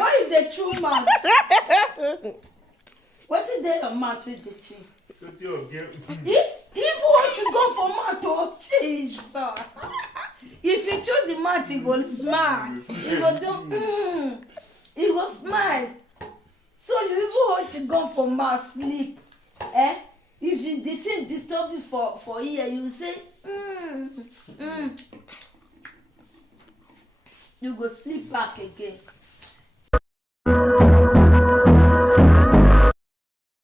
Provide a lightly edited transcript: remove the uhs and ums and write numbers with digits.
Why is the true match? What is the match with the cheese? If what you go for match or cheese, if you choose the match, he will smile. He will do he will smile. So you even what you go for match sleep, eh? If you the thing disturb you for here, you will say You go sleep back again.